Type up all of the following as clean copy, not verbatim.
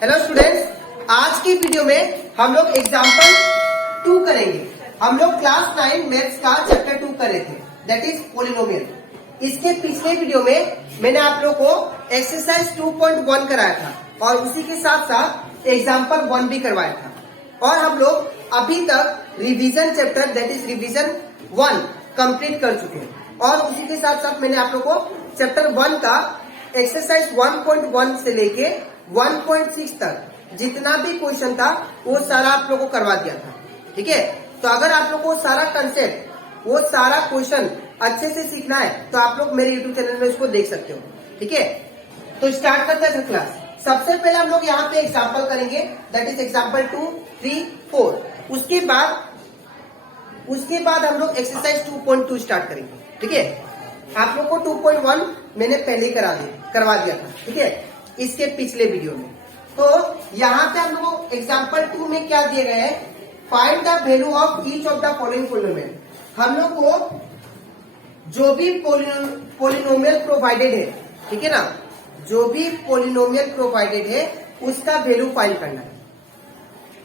Hello students, आज की video में हम लोग एग्जाम्पल 2 करेंगे। हम लोग क्लास 9 मैथ्स का चैप्टर 2 कर रहे थे, दैट इज पोलिनोमियल। इसके पिछले वीडियो में मैंने आप लोग को एक्सरसाइज 2.1 कराया था और उसी के साथ साथ एग्जाम्पल 1 भी करवाया था। और हम लोग अभी तक revision chapter that is revision 1 complete कर चुके हैं। और उसी के साथ साथ मैंने आप लोग को चैप्टर 1 का एक्सरसाइज 1.1 से लेके 1.6 तक जितना भी क्वेश्चन था वो सारा आप लोगों को करवा दिया था। ठीक है, तो अगर आप लोग को सारा कंसेप्ट वो सारा क्वेश्चन अच्छे से सीखना है तो आप लोग मेरे यूट्यूब चैनल में उसको देख सकते हो। ठीक है, तो स्टार्ट करते हैं क्लास। सबसे पहले हम लोग यहाँ पे एग्जाम्पल करेंगे, दैट इज एग्जाम्पल 2, 3, 4। उसके बाद हम लोग एक्सरसाइज 2.2 स्टार्ट करेंगे। ठीक है, आप लोग को 2.1 मैंने पहले ही करवा दिया था। ठीक है, इसके पिछले वीडियो में। तो यहाँ पे हम लोग एग्जाम्पल 2 में क्या दिए गए हैं, find the value of each of the following polynomial. हम लोग को जो भी पोलिनोमियल प्रोवाइडेड है, ठीक है ना, जो भी पोलिनोमियल प्रोवाइडेड है उसका वैल्यू फाइंड करना है।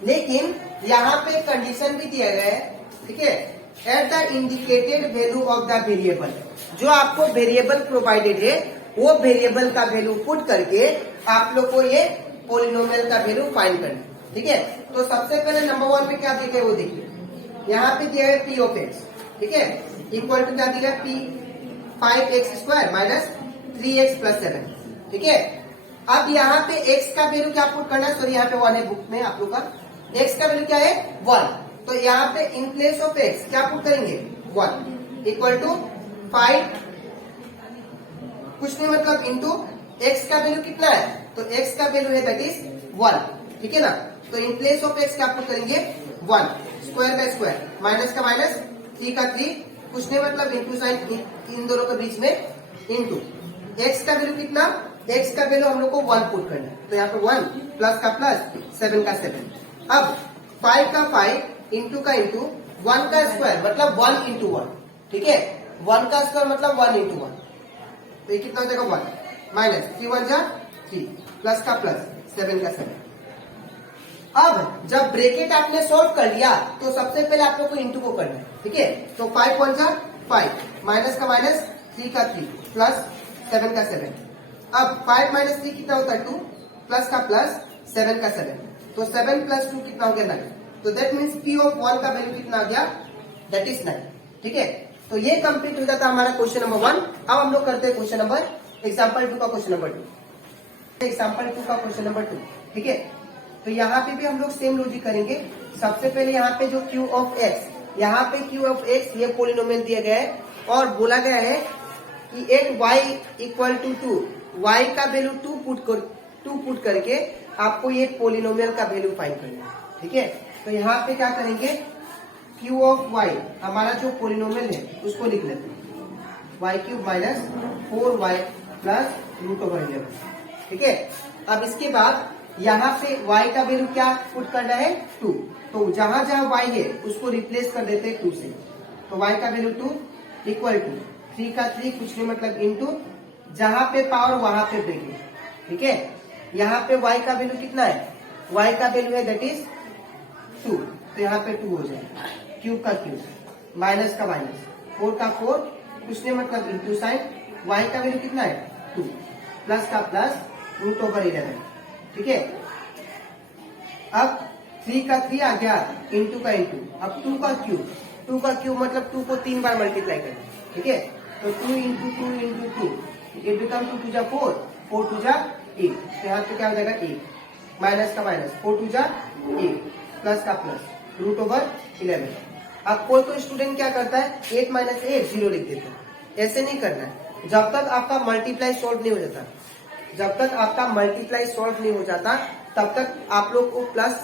लेकिन यहाँ पे कंडीशन भी दिया गया है, ठीक है, at the indicated value of the variable. जो आपको वेरिएबल प्रोवाइडेड है वो वेरिएबल का वैल्यू पुट करके आप लोग को ये पोलिनोमियल का वैल्यू फाइंड करना है। ठीक है, तो सबसे पहले नंबर 1 पे क्या दिया गया वो देखिए। यहाँ पे दिया है पी ऑफ एक्स, ठीक है, इक्वल टू क्या दिया, P 5x² minus 3x plus 7। ठीक है, अब यहाँ पे x का वैल्यू क्या पुट करना है, सॉरी यहाँ पे 1 है बुक में आप लोग का। x का वैल्यू क्या है 1, तो यहाँ पे इन प्लेस ऑफ x क्या पुट करेंगे 1 इक्वल टू 5 कुछ नहीं मतलब इंटू x का वैल्यू कितना है, तो x का वैल्यू है दैट इज 1। ठीक है ना, तो इन प्लेस ऑफ x क्या पुट करेंगे 1, स्क्वायर का स्क्वायर माइनस का माइनस 3 का 3 कुछ नहीं मतलब इंटू साइन इन दोनों के बीच में इंटू x का वैल्यू कितना, x का वैल्यू हम लोग को 1 पुट करना है, तो यहाँ पे 1 प्लस का प्लस 7 का 7। अब 5 का 5 इंटू का इंटू 1 का स्क्वायर मतलब 1 इंटू 1। ठीक है, 1 का स्क्वायर मतलब 1 इंटू 1, तो ये कितना हो जाएगा 1 माइनस 3 1 जा 3 प्लस का प्लस 7 का 7। अब जब ब्रैकेट आपने सॉल्व कर लिया तो सबसे पहले आप लोग को इंटू को करना है। ठीक है, तो 5 1 जा 5 माइनस का माइनस 3 का 3 प्लस 7 का 7। अब 5 माइनस 3 कितना होता है 2 प्लस का प्लस 7 का 7, तो 7 प्लस 2 कितना हो गया 9। तो दैट मीन्स पी ऑफ 1 का वैल्यू कितना आ गया, दैट इज 9। ठीक है, तो ये कंप्लीट हो जाता है हमारा क्वेश्चन नंबर 1। अब हम लोग करते हैं क्वेश्चन नंबर एग्जाम्पल 2 का क्वेश्चन नंबर 2। एग्जाम्पल 2 का क्वेश्चन नंबर 2। ठीक है, तो यहाँ पे भी हम लोग सेम लॉजिक करेंगे। सबसे पहले यहाँ पे जो क्यू ऑफ एक्स, यहाँ पे क्यू ऑफ एक्स ये पोलिनोमियल दिया गया है और बोला गया है कि at y equal to 2, y का वैल्यू 2 पुट करके आपको ये पोलिनोमियल का वैल्यू फाइंड करना है। ठीक है, तो यहाँ पे क्या करेंगे, क्यू ऑफ वाई हमारा जो पोलिनोमियल है उसको लिख लेते हैं, Y cube minus 4y plus √11। ठीक है, अब इसके बाद यहाँ पे y का वैल्यू क्या पुट करना है 2, तो जहां जहां y है उसको रिप्लेस कर देते हैं 2 से, तो y का वैल्यू 2 इक्वल टू 3 का 3 कुछ नहीं मतलब इंटू जहां पे पावर वहां पे ब्रैकेट। ठीक है, यहाँ पे y का वैल्यू कितना है, y का वैल्यू है दैट इज 2, तो यहाँ पे 2 हो जाएगा, क्यूब का क्यूब माइनस का माइनस 4 का 4 कुछ नहीं मतलब इंटू साइन y का वैल्यू कितना है 2 प्लस का प्लस √11। ठीक है, अब 3 का 3 आ गया इंटू का इंटू, अब 2 का क्यूब मतलब 2 को 3 बार मल्टीप्लाई करना। ठीक है, तो 2 इंटू 2 इंटू 2 ये बिकम 2 2 जा 4 4 2 जा 8, तो यहाँ पे क्या हो जाएगा 8 माइनस का माइनस 4 2 जा 8 प्लस का प्लस √11। अब कोई स्टूडेंट क्या करता है 8 माइनस 8 0 लिख देता है। ऐसे नहीं करना है, जब तक आपका मल्टीप्लाई सॉल्व नहीं हो जाता, जब तक आपका मल्टीप्लाई सॉल्व नहीं हो जाता तब तक आप लोग को प्लस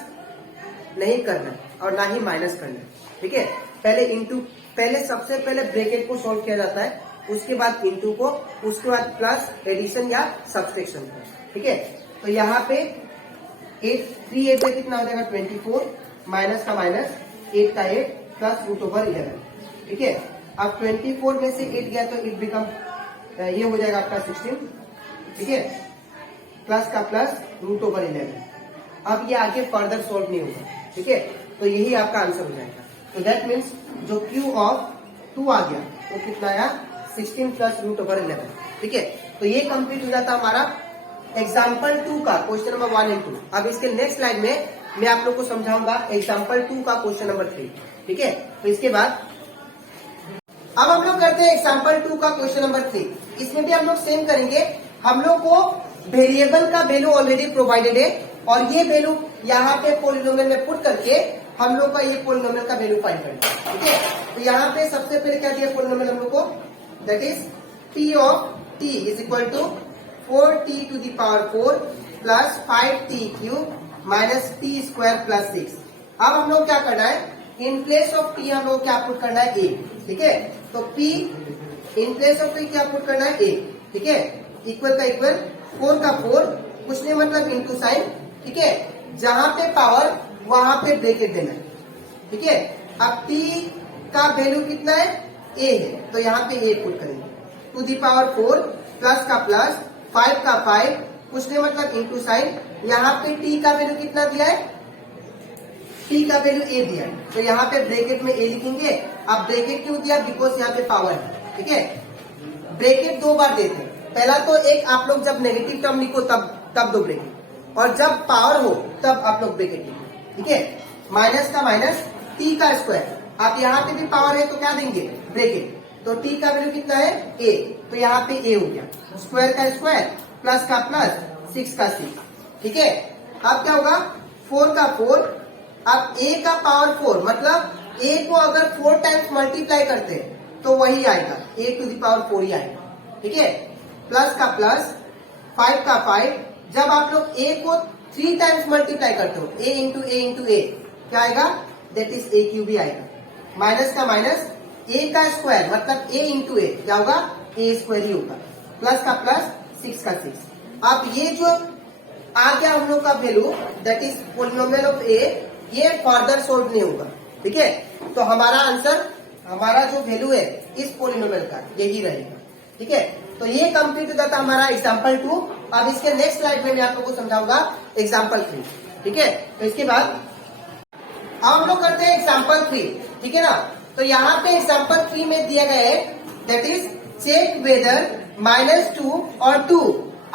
नहीं करना और ना ही माइनस करना। ठीक है, पहले सबसे पहले ब्रैकेट को सॉल्व किया जाता है, उसके बाद इंटू को, उसके बाद प्लस एडिशन या सब्सट्रैक्शन को। ठीक है, तो यहाँ पे 3 8 पे कितना हो जाएगा 24 माइनस का माइनस 8 का 8 प्लस √11। ठीक है, अब 24 में से 8 गया तो 8 बिकम ये हो जाएगा आपका 16। ठीक है, प्लस का प्लस √11। अब ये आगे फर्दर सोल्व नहीं होगा, ठीक है। तो यही आपका आंसर हो जाएगा। तो दैट मीन्स जो Q ऑफ 2 आ गया वो तो कितना आया 16 प्लस √11, ठीक है। तो ये कंप्लीट हो जाता हमारा एग्जाम्पल 2 का क्वेश्चन नंबर 1 एंड 2। अब इसके नेक्स्ट स्लाइड में मैं आप लोग को समझाऊंगा एग्जाम्पल 2 का क्वेश्चन नंबर 3, ठीक है। तो इसके बाद अब हम लोग करते हैं एग्जाम्पल 2 का क्वेश्चन नंबर 3। इसमें भी हम लोग सेम करेंगे। हम लोग को वेरिएबल का वैल्यू ऑलरेडी प्रोवाइडेड है और ये वैल्यू यहाँ पे पोलिनोमियल में पुट करके हम लोग का ये पोलिनोमियल का वैल्यू फाइंड करना है, ठीक है। तो यहाँ पे सबसे पहले क्या दिया पोलिनोमियल हम लोग को, that is P of t is equal to 4t⁴ plus 5t³ minus t² plus 6। अब हम लोग क्या करना है, इन प्लेस ऑफ t हम लोग क्या पुट करना है a, ठीक है। तो p in place of t क्या पुट करना है a, ठीक है। इक्वल का इक्वल 4 का 4 कुछ नहीं मतलब इंटू साइन, ठीक है। जहां पे पावर वहां पे ब्रैकेट देना है, ठीक है। अब t का वैल्यू कितना है a है तो यहाँ पे a पुट करेंगे, ⁴ प्लस का प्लस 5 का 5 कुछ नहीं मतलब इंटू साइन। यहाँ पे t का वैल्यू कितना दिया है, t का वैल्यू a दिया है तो यहाँ पे ब्रैकेट में a लिखेंगे। अब ब्रैकेट क्यों दिया, बिकॉज यहाँ पे पावर है, ठीक है। ब्रैकेट 2 बार देते हैं, पहला तो एक आप लोग जब नेगेटिव टर्म लिखो तब दो ब्रैकेट, और जब पावर हो तब आप लोग ब्रैकेट लिखो, ठीक है। माइनस का माइनस t का स्क्वायर, आप यहाँ पे भी पावर है तो क्या देंगे ब्रैकेट, तो t का वैल्यू कितना है a तो यहाँ पे a हो गया, स्क्वायर का स्क्वायर प्लस का प्लस 6 का 6, ठीक है। अब क्या होगा 4 का 4, अब a का पावर 4 मतलब a को अगर 4 टाइम्स मल्टीप्लाई करते हैं तो वही आएगा a⁴ ही आएगा, ठीक है। प्लस का प्लस 5 का 5, जब आप लोग a को 3 टाइम्स मल्टीप्लाई करते हो a इंटू a क्या आएगा, दैट इज a³ ही आएगा। माइनस का माइनस a का स्क्वायर मतलब a इंटू a क्या होगा a² ही होगा, प्लस का प्लस 6 का 6। अब ये जो आ गया हम लोग का value that is polynomial of a, ये फर्दर सोल्व नहीं होगा, ठीक है। तो हमारा आंसर, हमारा जो वैल्यू है इस पोलिनोमियल का यही रहेगा, ठीक है। तो ये कंप्लीट हो जाता हमारा एग्जाम्पल 2। अब इसके नेक्स्ट स्लाइड में मैं आप लोगों को समझाऊंगा एग्जाम्पल 3, ठीक है। तो इसके बाद अब हम लोग करते हैं एग्जाम्पल 3, ठीक है ना। तो यहाँ पे एग्जाम्पल 3 में दिया गया है दैट इज चेक वेदर -2 और 2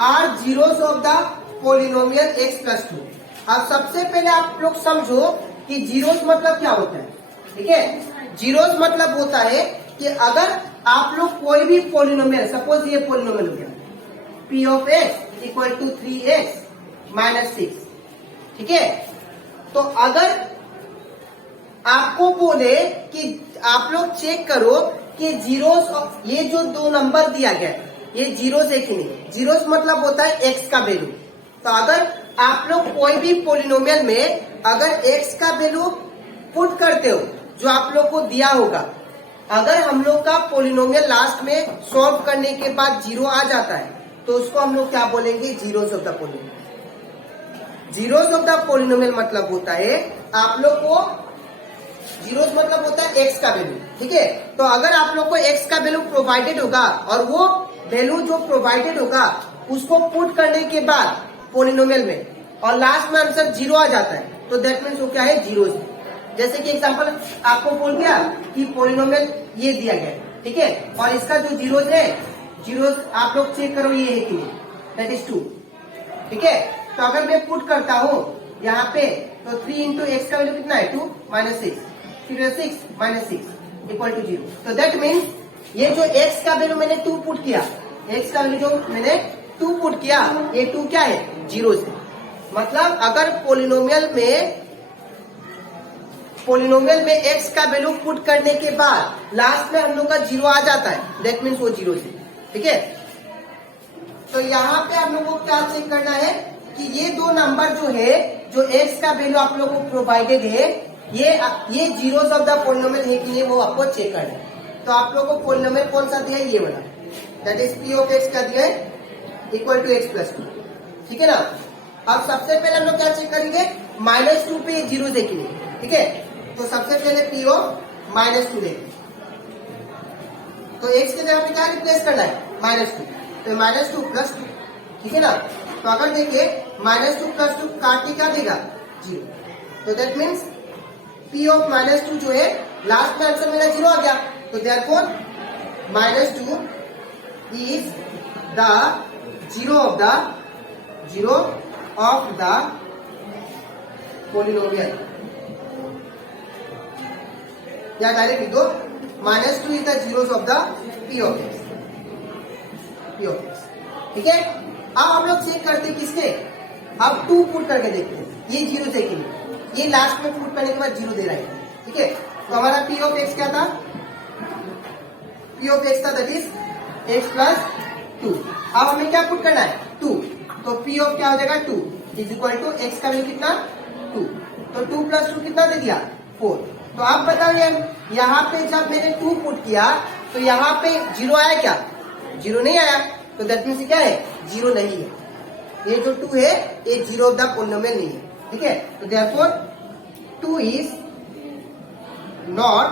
are zeros of the polynomial x + 2। अब सबसे पहले आप लोग समझो कि जीरोस मतलब क्या होता है, ठीक है। जीरोस मतलब होता है कि अगर आप लोग कोई भी पोलिनोमियल, सपोज ये पोलिनोमियल हो गया p of x equal to 3x minus 6, ठीक है। तो अगर आपको बोले कि आप लोग चेक करो कि जीरोस, ये जो 2 नंबर दिया गया ये जीरोस है कि नहीं, जीरोस मतलब होता है x का वैल्यू। तो अगर आप लोग कोई भी पोलिनोमियल में अगर x का वैल्यू पुट करते हो जो आप लोग को दिया होगा, अगर हम लोग का पोलिनोमियल लास्ट में सॉल्व करने के बाद 0 आ जाता है तो उसको हम लोग क्या बोलेंगे, zeros of the polynomial. Zeros of the polynomial मतलब होता है आप लोग को, जीरोस मतलब होता है x का वैल्यू, ठीक है। तो अगर आप लोग को x का वैल्यू प्रोवाइडेड होगा और वो वैल्यू जो प्रोवाइडेड होगा उसको पुट करने के बाद पोलिनोमियल में और लास्ट में आंसर 0 आ जाता है तो दैट मीन्स वो क्या है, जीरोस। जैसे कि एग्जांपल आपको बोल दिया कि पोलिनोमियल ये दिया गया है, ठीक है, और इसका जो जीरोस है, जीरोस आप लोग चेक करो ये है कि नहीं, दैट इज 2, ठीक है। तो अगर मैं पुट करता हूँ यहाँ पे तो 3 इंटू एक्स का वैल्यू कितना है 2 माइनस 6, फिर 6 माइनस 6 इक्वल टू 0। तो दैट मीन्स ये जो x का वैल्यू मैंने 2 पुट किया, x का वैल्यू जो मैंने 2 पुट किया, ये 2 क्या है, जीरोस है। मतलब अगर पोलिनोमियल में x का वैल्यू पुट करने के बाद लास्ट में हम लोग का 0 आ जाता है दैट मीन्स वो जीरोस है, ठीक है। तो यहाँ पे हम लोग को क्या चेक करना है कि ये 2 नंबर जो है, जो x का वैल्यू आप लोग को प्रोवाइडेड है, ये जीरोस ऑफ द पोलिनोमियल है कि नहीं वो आपको चेक करना है। तो आप लोगों को पोलिनोमियल कौन सा दिया है, ये वाला, that is p of x का दिया है इक्वल टू x + 2, ठीक है ना। अब सबसे पहले हम लोग क्या चेक करेंगे, -2 पे जीरो है कि नहीं, ठीक है। तो सबसे पहले p ऑफ -2 लेंगे, तो x के जगह पे क्या रिप्लेस करना है, -2, तो -2 + 2, ठीक है ना। तो अगर देखिए -2 + 2 काट के क्या देगा 0, तो दैट मीन्स P ऑफ -2 जो है लास्ट में आंसर मेरा 0 आ गया, तो therefore -2 is the zero of the polynomial, या डायरेक्ट लिख दो -2 is the zeros of the P of x, ठीक है। अब हम लोग चेक करते हैं किसके, अब 2 पुट करके देखते हैं, ये 0 से कि नहीं, ये लास्ट में पुट करने के बाद 0 दे रहा है, ठीक है। तो हमारा P ऑफ x क्या था, P ऑफ x था दैट इज x + 2। अब हमें क्या पुट करना है 2, तो P ऑफ क्या हो जाएगा 2 इज इक्वल टू x का वैल्यू कितना 2, तो 2 + 2 कितना दे दिया 4। तो आप बताइए यहाँ पे जब मैंने 2 पुट किया तो यहाँ पे 0 आया क्या, 0 नहीं आया, तो दैट मीन्स क्या है 0 नहीं है, ये जो 2 है ये जीरो ऑफ द पोलिनोमियल नहीं है, ठीक है। तो therefore 2 is not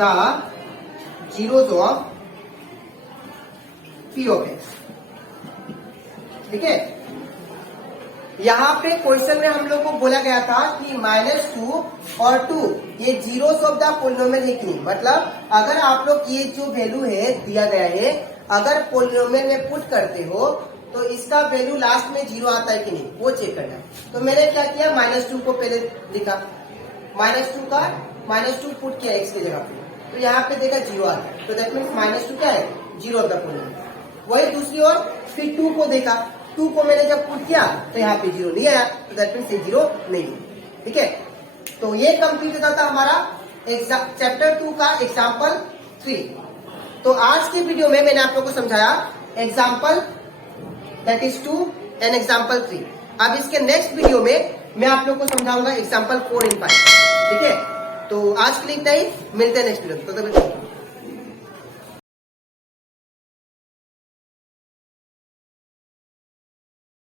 the zeros of P of x, ठीक है। यहाँ पे क्वेश्चन में हम लोग को बोला गया था कि -2 और 2 ये जीरोस ऑफ द पोलिनोमियल है कि नहीं, मतलब अगर आप लोग ये जो वैल्यू है दिया गया है अगर पोलिनोमियल में पुट करते हो तो इसका वैल्यू लास्ट में 0 आता है कि नहीं वो चेक करना है। तो मैंने क्या किया -2 को पहले लिखा, -2 पुट किया x की जगह पे, तो यहाँ पे देखा 0 आता है, तो दैट मीन्स -2 क्या है जीरो ऑफ द पोलिनोमियल। वही दूसरी ओर फिर 2 को देखा, 2 को मैंने जब पुट किया तो यहाँ पे 0 नहीं आया, तो दैट मीन्स ये 0 नहीं है, ठीक है। तो ये कंप्लीट होता था हमारा चैप्टर 2 का एग्जाम्पल 3। तो आज के वीडियो में मैंने आप लोगों को समझाया example that is 2 and example 3। अब इसके नेक्स्ट वीडियो में मैं आप लोगों को समझाऊंगा एग्जाम्पल 4 एंड 5, ठीक है। तो आज के लिए इतना ही, मिलते हैं नेक्स्ट वीडियो में, तो